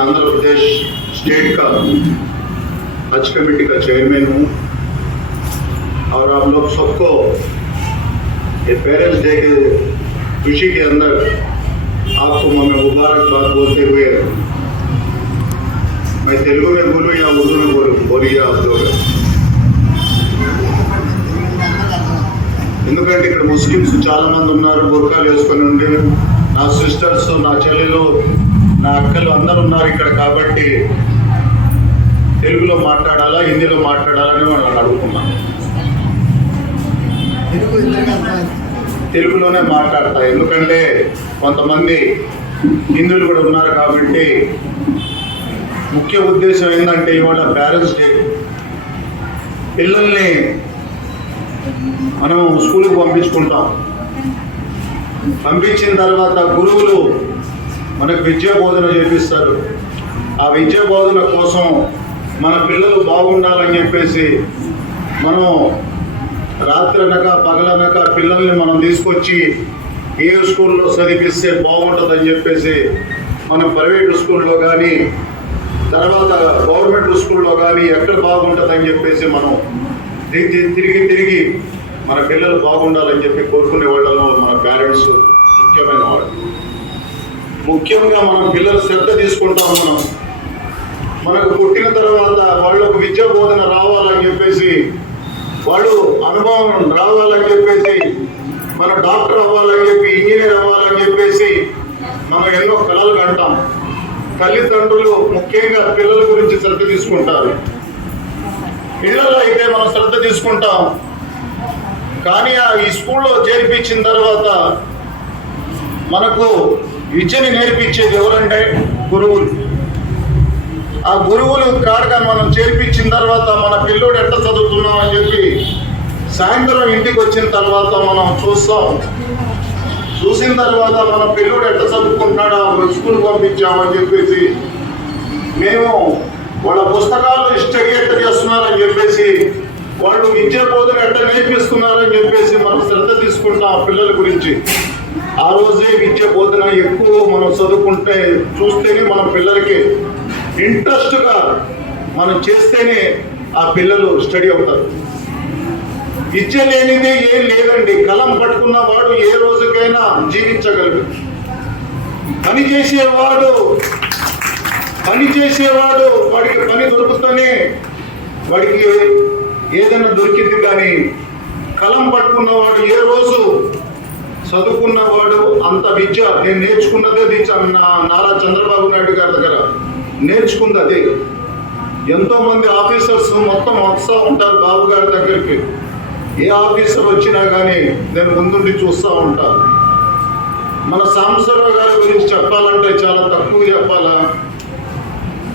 Andhra Pradesh state का हज committee का चेयरमैन हूँ और आप लोग सबको ये पेरेंट्स डे के खुशी के अंदर आपको मैं मुबारकबाद बोलते हुए मैं तेलुगु में बोलूँ या उर्दू में बोलिए आप लोग। ఎందుకంటే ఇక్కడ ముస్లిమ్స్ చాలా మంది ఉన్నారు, బుర్కాలు వేసుకొని ఉండి, నా సిస్టర్స్, నా చెల్లెలు, నా అక్కలు అందరూ ఉన్నారు ఇక్కడ. కాబట్టి తెలుగులో మాట్లాడాలా హిందీలో మాట్లాడాలని మనం అడుగుతున్నాం. తెలుగులోనే మాట్లాడతా, ఎందుకంటే కొంతమంది హిందువులు కూడా ఉన్నారు. కాబట్టి ముఖ్య ఉద్దేశం ఏంటంటే ఇవాళ పేరెంట్స్ డే. పిల్లల్ని మనం స్కూల్కి పంపించుకుంటాం. పంపించిన తర్వాత గురువులు మనకు విద్యా బోధన చేపిస్తారు. ఆ విద్యా బోధన కోసం మన పిల్లలు బాగుండాలని చెప్పేసి మనం రాత్రి అనక పగలనక పిల్లల్ని మనం తీసుకొచ్చి ఏ స్కూల్లో చదివిస్తే బాగుంటుందని చెప్పేసి మనం ప్రైవేట్ స్కూల్లో కానీ తర్వాత గవర్నమెంట్ స్కూల్లో కానీ ఎక్కడ బాగుంటుందని చెప్పేసి మనం తిరిగి మన పిల్లలు బాగుండాలని చెప్పి కోరుకునే వాళ్ళలో మన పేరెంట్స్ ముఖ్యమైన వాళ్ళు. ముఖ్యంగా మనం పిల్లల శ్రద్ధ తీసుకుంటాం. మనకు పుట్టిన తర్వాత వాళ్ళకు విద్యా బోధన రావాలని చెప్పేసి, వాళ్ళు అనుభవం రావాలని చెప్పేసి, మనం డాక్టర్ అవ్వాలని చెప్పి, ఇంజనీర్ అవ్వాలని చెప్పేసి మనం ఎన్నో కలలు కంటాం. తల్లిదండ్రులు ముఖ్యంగా పిల్లల గురించి శ్రద్ధ తీసుకుంటారు. పిల్లలు అయితే మనం శ్రద్ధ తీసుకుంటాం, కానీ ఈ స్కూల్లో చేర్పించిన తర్వాత మనకు విద్యని నేర్పించేది ఎవరంటే గురువులు. ఆ గురువులు కాడగా మనం చేర్పించిన తర్వాత మన పిల్లోడు ఎట్లా చదువుతున్నాం అని చెప్పి సాయంత్రం ఇంటికి వచ్చిన తర్వాత మనం చూసిన తర్వాత మన పిల్లోడు ఎట్లా చదువుకుంటున్నాడో స్కూల్కి పంపించామని చెప్పేసి మేము వాళ్ళ పుస్తకాలు స్టడీ ఎట్లా చేస్తున్నారని చెప్పేసి, వాళ్ళు విద్యా బోధన ఎట్లా నేర్పిస్తున్నారని చెప్పేసి మనం శ్రద్ధ తీసుకుంటాం పిల్లల గురించి. ఆ రోజే విద్యా బోధన ఎక్కువ మనం చూస్తేనే మన పిల్లలకి ఇంట్రెస్ట్గా మనం చేస్తేనే ఆ పిల్లలు స్టడీ అవుతారు. విద్య లేనిదే ఏం లేదండి. కలం పట్టుకున్న వాడు ఏ రోజుకైనా జీవించగలడు. పని చేసేవాడు వాడికి పని దొరుకుతూనే వాడికి ఏదైనా దొరికింది. కానీ కలం పట్టుకున్నవాడు ఏ రోజు చదువుకున్నవాడు అంత విద్య నేను నేర్చుకున్నదే నారా చంద్రబాబు నాయుడు గారి దగ్గర నేర్చుకుంది అదే. ఎంతోమంది ఆఫీసర్స్ మొత్తం వస్తూ ఉంటారు బాబు గారి దగ్గరికి. ఏ ఆఫీసర్ వచ్చినా కానీ నేను ముందుండి చూస్తూ ఉంటాను. మన సాంబశివరావు గారి గురించి చెప్పాలంటే చాలా తక్కువ చెప్పాలా.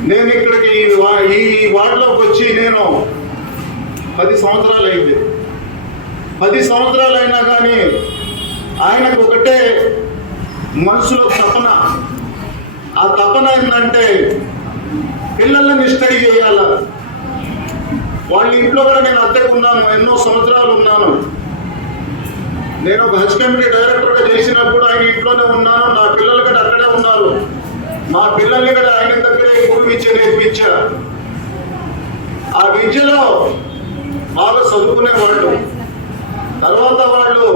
నేను ఇక్కడికి ఈ వార్డులోకి వచ్చి నేను 10 సంవత్సరాలు అయింది. 10 సంవత్సరాలు అయినా కానీ ఆయనకు ఒకటే మనసులో తపన. ఆ తపన ఏంటంటే పిల్లల్ని స్టడీ చేయాల. వాళ్ళ ఇంట్లో కూడా నేను అద్దెకు ఉన్నాను, ఎన్నో సంవత్సరాలు ఉన్నాను. నేను ఒక హజ్ కమిటీ డైరెక్టర్గా చేసినప్పుడు ఆయన ఇంట్లోనే ఉన్నాను. నా పిల్లలు కూడా అక్కడే ఉన్నారు. మా పిల్లల్ని కూడా ఆయన దగ్గరే గురు విద్య నేర్పించా. ఆ విద్యలో బాగా చదువుకునేవాళ్ళు. తర్వాత వాళ్ళు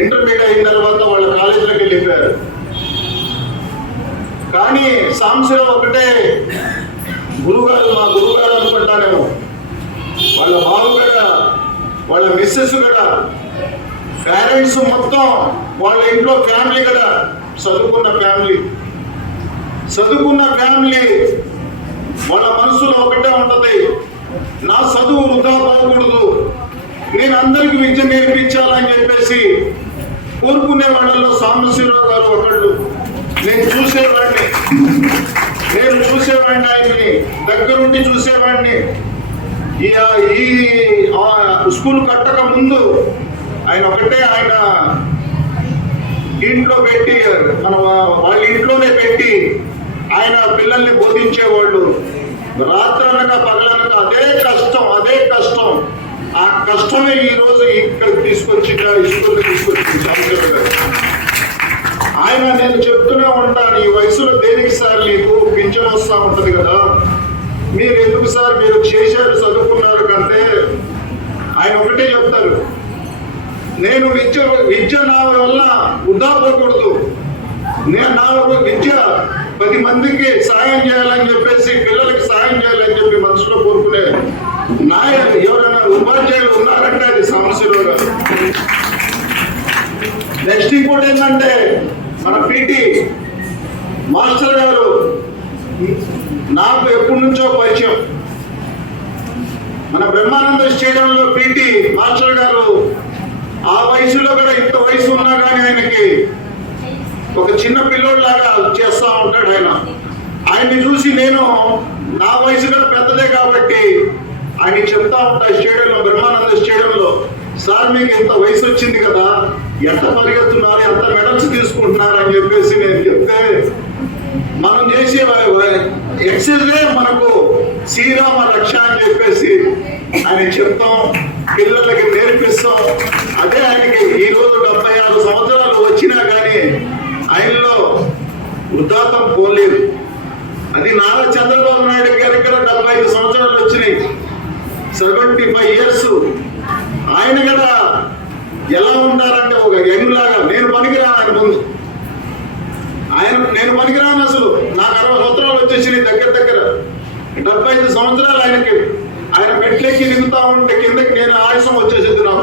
ఇంటర్మీడియట్ అయిన తర్వాత వాళ్ళ కాలేజీలోకి వెళ్ళిపోయారు. కానీ సాంబశివరావు ఒకటే గురువుగారు, మా గురువుగారు అనుకుంటానేమో. వాళ్ళ బాబు కూడా, వాళ్ళ మిస్సెస్ కూడా, పేరెంట్స్ మొత్తం వాళ్ళ ఇంట్లో ఫ్యామిలీ కూడా చదువుకున్న ఫ్యామిలీ వాళ్ళ మనసులో ఒకటే ఉంటుంది, నా చదువు వృధా పోకూడదు, నేను అందరికి విద్య నేర్పించాలని చెప్పేసి కోరుకునే వాళ్ళలో సాంబశివరావు గారు ఒకళ్ళు. నేను చూసేవాడిని ఆయన్ని దగ్గరుండి చూసేవాడిని. ఈ స్కూల్ కట్టక ముందు ఆయన ఇంట్లో పెట్టి వాళ్ళ ఇంట్లోనే పెట్టి ఆయన పిల్లల్ని బోధించేవాళ్ళు. రాత్రనక పగలనక అదే కష్టం. ఆ కష్టమే ఈ రోజు ఇక్కడ తీసుకొచ్చి స్కూల్ తీసుకొచ్చింది సాంబశివరావు గారు. ఆయన నేను చెప్తూనే ఉంటాను, ఈ వయసులో దేనికి సార్ మీకు పింఛన్ వస్తూ ఉంటుంది కదా, మీరు ఎందుకు సార్ మీరు చేశారు చదువుకున్నారు కంటే ఆయన ఒకటే చెప్తారు, నేను విద్య నా వల్ల వృధా పోకూడదు, నేను నా విద్య 10 మందికి సాయం చేయాలని చెప్పేసి పిల్లలకి సాయం చేయాలని చెప్పి మనసులో కోరుకునే నాయకులు ఎవరైనా ఉపాధ్యాయులు ఉన్నారంటే అది సమస్యలో కాదు. నెక్స్ట్ ఇంకోటి ఏంటంటే మన పీటీ మాస్టర్ గారు నాకు ఎప్పటి నుంచో పరిచయం. మన బ్రహ్మానంద స్టేడియంలో పీటీ మాస్టర్ గారు ఆ వయసులో కూడా ఇంత వయసు ఉన్నా కానీ ఆయనకి ఒక చిన్న పిల్లోడిలాగా చేస్తూ ఉంటాడు. ఆయన్ని చూసి నేను నా వయసు కూడా పెద్దదే కాబట్టి ఆయన చెప్తా ఉంటా స్టేడియంలో, బ్రహ్మానంద స్టేడియంలో, సార్ మీకు ఇంత వయసు వచ్చింది కదా, ఎంత పరిగెత్తున్నారు, ఎంత మెడల్స్ తీసుకుంటున్నారు అని చెప్పేసి నేను చెప్తే, మనం చేసే ఎక్సర్సైజే మనకు శ్రీరామ రక్ష అని చెప్పేసి ఆయన చెప్తాం, పిల్లలకి నేర్పిస్తాం. అదే ఆయనకి ఈరోజు 76 సంవత్సరాలు వచ్చినా కానీ ఆయనలో వృద్ధాతం పోలేదు. అది నారా చంద్రబాబు నాయుడు గారికి 75 సంవత్సరాలు వచ్చినాయి, 75 ఇయర్స్. ఆయన కూడా ఎలా ఉంటారంటే ఒక యంగ్ లాగా, నేను పనికిరాను ఆయన ముందు, నేను పనికిరాను అసలు. నాకు 60 సంవత్సరాలు వచ్చేసినాయి, దగ్గర 75 సంవత్సరాలు ఆయనకి. ఆయన మెట్లెక్కి దిగుతా ఉంటే కిందకి నేను ఆయాసం వచ్చేసింది నాకు.